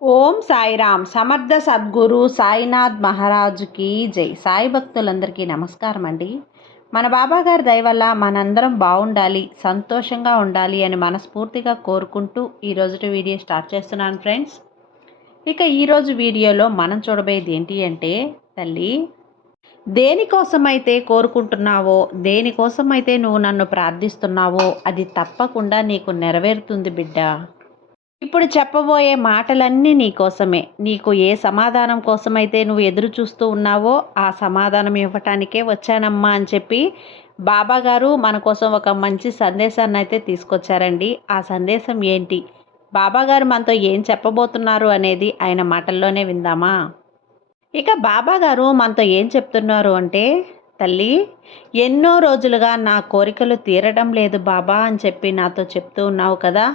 ఓం సాయిరామ్. సమర్థ సద్గురు సాయినాథ్ మహారాజుకి జై. సాయి భక్తులందరికీ నమస్కారం అండి. మన బాబా గారి దయ వల్ల మనందరం బాగుండాలి సంతోషంగా ఉండాలి అని మనస్ఫూర్తిగా కోరుకుంటూ ఈరోజు వీడియో స్టార్ట్ చేస్తున్నాను ఫ్రెండ్స్. ఇక ఈరోజు వీడియోలో మనం చూడబోయేది ఏంటి అంటే తల్లి దేనికోసమైతే కోరుకుంటున్నావో దేనికోసమైతే నువ్వు నన్ను ప్రార్థిస్తున్నావో అది తప్పకుండా నీకు నెరవేరుతుంది బిడ్డ. ఇప్పుడు చెప్పబోయే మాటలన్నీ నీకోసమే నీకు ఏ సమాధానం కోసమైతే నువ్వు ఎదురు చూస్తూ ఉన్నావో ఆ సమాధానం ఇవ్వటానికే వచ్చానమ్మా అని చెప్పి బాబా గారు మన కోసం ఒక మంచి సందేశాన్ని అయితే తీసుకొచ్చారండి. ఆ సందేశం ఏంటి? బాబా గారు మనతో ఏం చెప్పబోతున్నారు అనేది ఆయన మాటల్లోనే విందామా? ఇక బాబా గారు మనతో ఏం చెప్తున్నారు అంటే తల్లి ఎన్నో రోజులుగా నా కోరికలు తీరడం లేదు బాబా అని చెప్పి నాతో చెప్తూ ఉన్నావు కదా.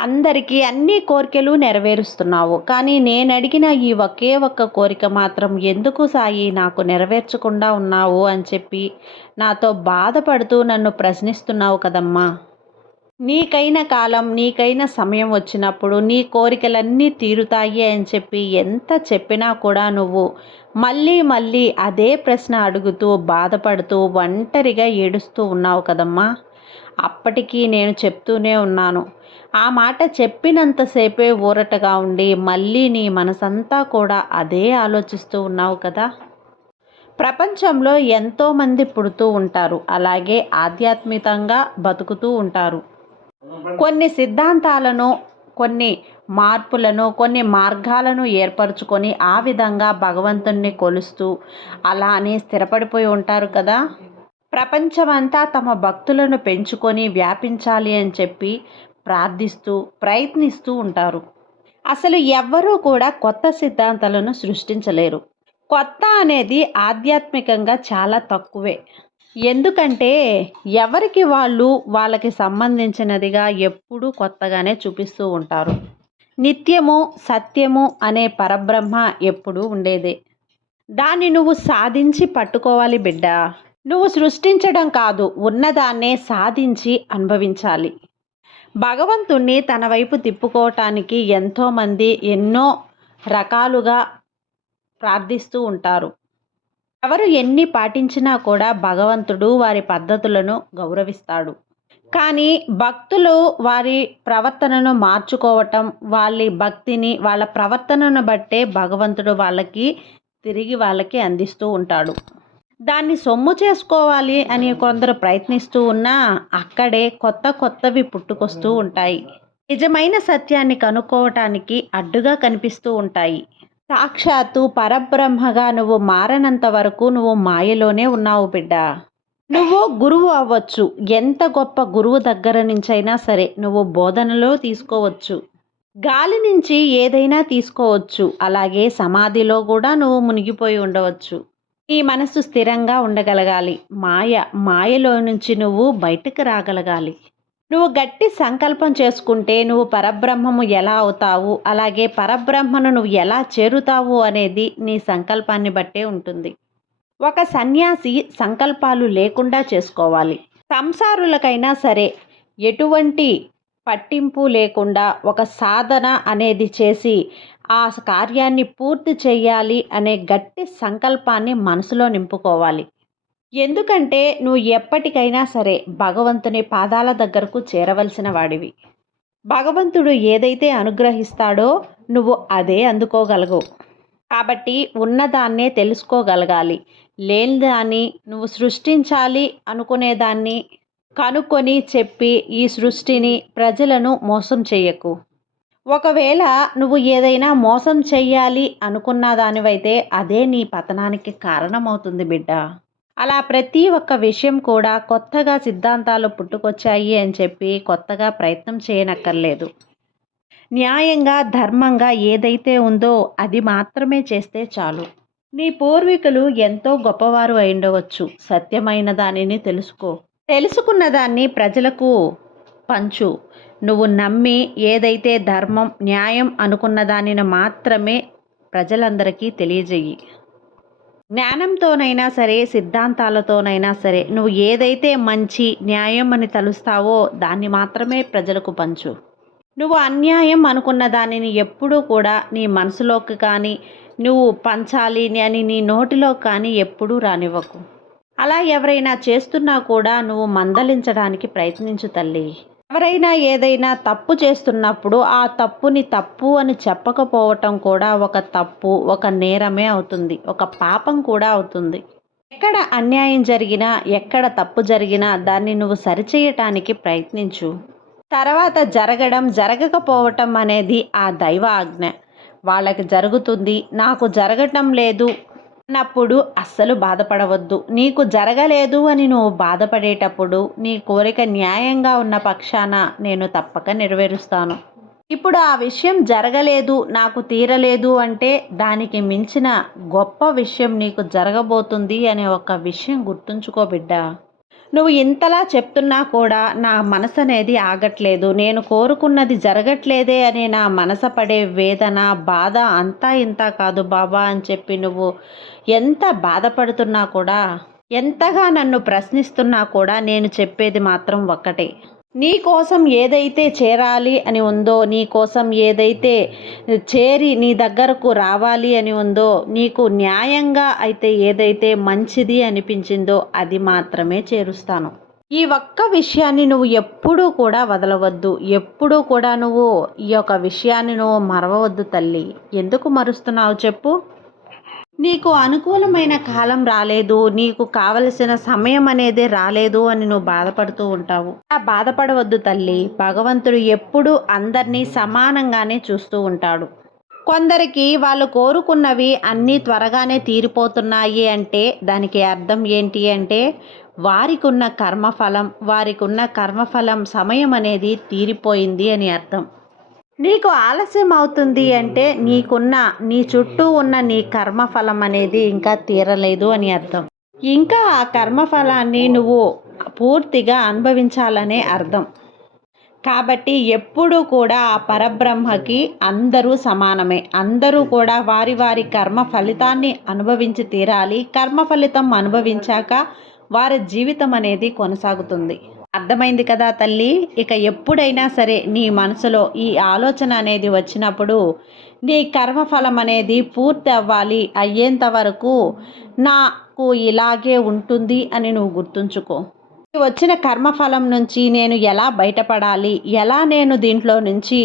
అందరికీ అన్ని కోరికలు నెరవేరుస్తున్నావు. కానీ నేను అడిగిన ఈ ఒకే ఒక్క కోరిక మాత్రం ఎందుకు సాయి నాకు నెరవేర్చకుండా ఉన్నావు అని చెప్పి నాతో బాధపడుతూ నన్ను ప్రశ్నిస్తున్నావు కదమ్మా. నీకైన కాలం నీకైన సమయం వచ్చినప్పుడు నీ కోరికలన్నీ తీరుతాయి అని చెప్పి ఎంత చెప్పినా కూడా నువ్వు మళ్ళీ మళ్ళీ అదే ప్రశ్న అడుగుతూ బాధపడుతూ ఒంటరిగా ఏడుస్తూ ఉన్నావు కదమ్మా. అప్పటికీ నేను చెప్తూనే ఉన్నాను. ఆ మాట చెప్పినంతసేపే ఊరటగా ఉండి మళ్ళీ నీ మనసంతా కూడా అదే ఆలోచిస్తూ ఉన్నావు కదా? ప్రపంచంలో ఎంతోమంది పుడుతూ ఉంటారు. అలాగే ఆధ్యాత్మికంగా బతుకుతూ ఉంటారు. కొన్ని సిద్ధాంతాలను కొన్ని మార్పులను కొన్ని మార్గాలను ఏర్పరచుకొని ఆ విధంగా భగవంతుణ్ణి కొలుస్తూ అలా అని స్థిరపడిపోయి ఉంటారు కదా? ప్రపంచమంతా తమ భక్తులను పెంచుకొని వ్యాపించాలి అని చెప్పి ప్రార్థిస్తూ ప్రయత్నిస్తూ ఉంటారు. అసలు ఎవ్వరూ కూడా కొత్త సిద్ధాంతాలను సృష్టించలేరు. కొత్త అనేది ఆధ్యాత్మికంగా చాలా తక్కువే. ఎందుకంటే ఎవరికి వాళ్ళు వాళ్ళకి సంబంధించినదిగా ఎప్పుడూ కొత్తగానే చూపిస్తూ ఉంటారు. నిత్యము సత్యము అనే పరబ్రహ్మ ఎప్పుడూ ఉండేదే. దాన్ని నువ్వు సాధించి పట్టుకోవాలి బిడ్డ. నువ్వు సృష్టించడం కాదు ఉన్నదాన్నే సాధించి అనుభవించాలి. భగవంతుణ్ణి తన వైపు తిప్పుకోవటానికి ఎంతోమంది ఎన్నో రకాలుగా ప్రార్థిస్తూ ఉంటారు. ఎవరు ఎన్ని పాటించినా కూడా భగవంతుడు వారి పద్ధతులను గౌరవిస్తాడు. కానీ భక్తులు వారి ప్రవర్తనను మార్చుకోవటం వాళ్ళ భక్తిని వాళ్ళ ప్రవర్తనను బట్టే భగవంతుడు వాళ్ళకి తిరిగి వాళ్ళకి అందిస్తూ ఉంటాడు. దాన్ని సొమ్ము చేసుకోవాలి అని కొందరు ప్రయత్నిస్తూ ఉన్నా అక్కడే కొత్త కొత్తవి పుట్టుకొస్తూ ఉంటాయి. నిజమైన సత్యాన్ని కనుక్కోవటానికి అడ్డుగా కనిపిస్తూ ఉంటాయి. సాక్షాత్తు పరబ్రహ్మగా నువ్వు మారనంత వరకు నువ్వు మాయలోనే ఉన్నావు బిడ్డ. నువ్వు గురువు అవ్వచ్చు. ఎంత గొప్ప గురువు దగ్గర నుంచైనా సరే నువ్వు బోధనలో తీసుకోవచ్చు. గాలి నుంచి ఏదైనా తీసుకోవచ్చు. అలాగే సమాధిలో కూడా నువ్వు మునిగిపోయి ఉండవచ్చు. నీ మనసు స్థిరంగా ఉండగలగాలి. మాయ మాయలో నుంచి నువ్వు బయటకు రాగలగాలి. నువ్వు గట్టి సంకల్పం చేసుకుంటే నువ్వు పరబ్రహ్మము ఎలా అవుతావు? అలాగే పరబ్రహ్మను నువ్వు ఎలా చేరుతావు అనేది నీ సంకల్పాన్ని బట్టే ఉంటుంది. ఒక సన్యాసి సంకల్పాలు లేకుండా చేసుకోవాలి. సంసారులకైనా సరే ఎటువంటి పట్టింపు లేకుండా ఒక సాధన అనేది చేసి ఆ కార్యాన్ని పూర్తి చేయాలి అనే గట్టి సంకల్పాన్ని మనసులో నింపుకోవాలి. ఎందుకంటే నువ్వు ఎప్పటికైనా సరే భగవంతుని పాదాల దగ్గరకు చేరవలసిన వాడివి. భగవంతుడు ఏదైతే అనుగ్రహిస్తాడో నువ్వు అదే అందుకోగలగు కాబట్టి ఉన్నదాన్నే తెలుసుకోగలగాలి. లేని దాన్ని నువ్వు సృష్టించాలి అనుకునేదాన్ని కనుక్కొని చెప్పి ఈ సృష్టిని ప్రజలను మోసం చేయకు. ఒకవేళ నువ్వు ఏదైనా మోసం చెయ్యాలి అనుకున్న దానివైతే అదే నీ పతనానికి కారణమవుతుంది బిడ్డ. అలా ప్రతి ఒక్క విషయం కూడా కొత్తగా సిద్ధాంతాలు పుట్టుకొచ్చాయి అని చెప్పి కొత్తగా ప్రయత్నం చేయనక్కర్లేదు. న్యాయంగా ధర్మంగా ఏదైతే ఉందో అది మాత్రమే చేస్తే చాలు. నీ పూర్వీకులు ఎంతో గొప్పవారు అయి ఉండవచ్చు. సత్యమైన దానిని తెలుసుకో. తెలుసుకున్న దాన్ని ప్రజలకు పంచు. నువ్వు నమ్మి ఏదైతే ధర్మం న్యాయం అనుకున్న దానిని మాత్రమే ప్రజలందరికీ తెలియజేయి. జ్ఞానంతోనైనా సరే సిద్ధాంతాలతోనైనా సరే నువ్వు ఏదైతే మంచి న్యాయం అని తలుస్తావో దాన్ని మాత్రమే ప్రజలకు పంచు. నువ్వు అన్యాయం అనుకున్న దానిని ఎప్పుడూ కూడా నీ మనసులోకి కానీ నువ్వు పంచాలి అని నీ నోటిలో కానీ ఎప్పుడూ రానివ్వకు. అలా ఎవరైనా చేస్తున్నా కూడా నువ్వు మందలించడానికి ప్రయత్నించు తల్లి. ఎవరైనా ఏదైనా తప్పు చేస్తున్నప్పుడు ఆ తప్పుని తప్పు అని చెప్పకపోవటం కూడా ఒక తప్పు ఒక నేరమే అవుతుంది. ఒక పాపం కూడా అవుతుంది. ఎక్కడ అన్యాయం జరిగినా ఎక్కడ తప్పు జరిగినా దాన్ని నువ్వు సరిచేయటానికి ప్రయత్నించు. తర్వాత జరగడం జరగకపోవటం అనేది ఆ దైవ ఆజ్ఞ. వాళ్ళకి జరుగుతుంది నాకు జరగటం లేదు అన్నప్పుడు అస్సలు బాధపడవద్దు. నీకు జరగలేదు అని నువ్వు బాధపడేటప్పుడు నీ కోరిక న్యాయంగా ఉన్న పక్షాన నేను తప్పక నెరవేరుస్తాను. ఇప్పుడు ఆ విషయం జరగలేదు నాకు తీరలేదు అంటే దానికి మించిన గొప్ప విషయం నీకు జరగబోతుంది అనే ఒక విషయం గుర్తుంచుకో బిడ్డా. నువ్వు ఇంతలా చెప్తున్నా కూడా నా మనసు అనేది ఆగట్లేదు. నేను కోరుకున్నది జరగట్లేదే అని నా మనసు పడే వేదన బాధ అంతా ఇంత కాదు బాబా అని చెప్పి నువ్వు ఎంత బాధపడుతున్నా కూడా ఎంతగా నన్ను ప్రశ్నిస్తున్నా కూడా నేను చెప్పేది మాత్రం ఒక్కటే. నీ కోసం ఏదైతే చేరాలి అని ఉందో నీ కోసం ఏదైతే చేరి నీ దగ్గరకు రావాలి అని ఉందో నీకు న్యాయంగా అయితే ఏదైతే మంచిది అనిపించిందో అది మాత్రమే చేరుస్తాను. ఈ ఒక్క విషయాన్ని నువ్వు ఎప్పుడూ కూడా వదలవద్దు. ఎప్పుడూ కూడా నువ్వు ఈ యొక్క విషయాన్ని నువ్వు మరవవద్దు తల్లి. ఎందుకు మరుస్తున్నావు చెప్పు? నీకు అనుకూలమైన కాలం రాలేదు నీకు కావలసిన సమయం అనేది రాలేదు అని నువ్వు బాధపడుతూ ఉంటావు. ఆ బాధపడవద్దు తల్లి. భగవంతుడు ఎప్పుడూ అందరినీ సమానంగానే చూస్తూ ఉంటాడు. కొందరికి వాళ్ళు కోరుకున్నవి అన్నీ త్వరగానే తీరిపోతున్నాయి అంటే దానికి అర్థం ఏంటి అంటే వారికి ఉన్న కర్మఫలం వారికి ఉన్న కర్మఫలం సమయం అనేది తీరిపోయింది అని అర్థం. నీకు ఆలస్యం అవుతుంది అంటే నీకున్న నీ చుట్టూ ఉన్న నీ కర్మఫలం అనేది ఇంకా తీరలేదు అని అర్థం. ఇంకా ఆ కర్మఫలాన్ని నువ్వు పూర్తిగా అనుభవించాలనే అర్థం. కాబట్టి ఎప్పుడూ కూడా ఆ పరబ్రహ్మకి అందరూ సమానమే. అందరూ కూడా వారి వారి కర్మ ఫలితాన్ని అనుభవించి తీరాలి. కర్మ ఫలితం అనుభవించాక వారి జీవితం అనేది కొనసాగుతుంది. అర్థమైంది కదా తల్లి? ఇక ఎప్పుడైనా సరే నీ మనసులో ఈ ఆలోచన అనేది వచ్చినప్పుడు నీ కర్మఫలం అనేది పూర్తి అవ్వాలి అయ్యేంత వరకు నాకు ఇలాగే ఉంటుంది అని నువ్వు గుర్తుంచుకో. వచ్చిన కర్మఫలం నుంచి నేను ఎలా బయటపడాలి? ఎలా నేను దీంట్లో నుంచి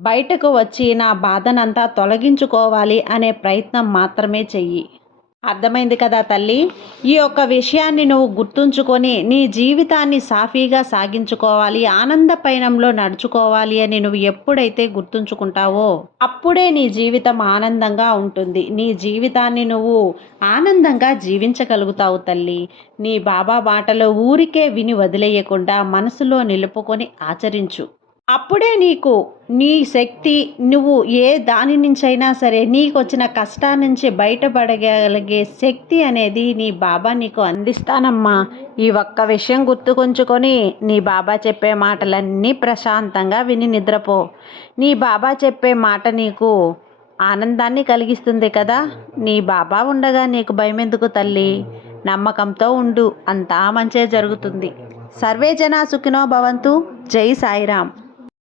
బయటకు వచ్చి నా బాధనంతా తొలగించుకోవాలి అనే ప్రయత్నం మాత్రమే చెయ్యి. అర్థమైంది కదా తల్లి? ఈ యొక్క విషయాన్ని నువ్వు గుర్తుంచుకొని నీ జీవితాన్ని సాఫీగా సాగించుకోవాలి ఆనంద పయనంలో నడుచుకోవాలి అని నువ్వు ఎప్పుడైతే గుర్తుంచుకుంటావో అప్పుడే నీ జీవితం ఆనందంగా ఉంటుంది. నీ జీవితాన్ని నువ్వు ఆనందంగా జీవించగలుగుతావు తల్లి. నీ బాబా బాటలో ఊరికే విని వదిలేయకుండా మనసులో నిలుపుకొని ఆచరించు. అప్పుడే నీకు నీ శక్తి నువ్వు ఏ దాని నుంచైనా సరే నీకు వచ్చిన కష్టా నుంచి బయటపడగలిగే శక్తి అనేది నీ బాబా నీకు అందిస్తానమ్మా. ఈ ఒక్క విషయం గుర్తుకుంచుకొని నీ బాబా చెప్పే మాటలన్నీ ప్రశాంతంగా విని నిద్రపో. నీ బాబా చెప్పే మాట నీకు ఆనందాన్ని కలిగిస్తుంది కదా. నీ బాబా ఉండగా నీకు భయం ఎందుకు తల్లి? నమ్మకంతో ఉండు అంతా మంచే జరుగుతుంది. సర్వే జనా సుఖినో భవంతు. జై సాయిరామ్.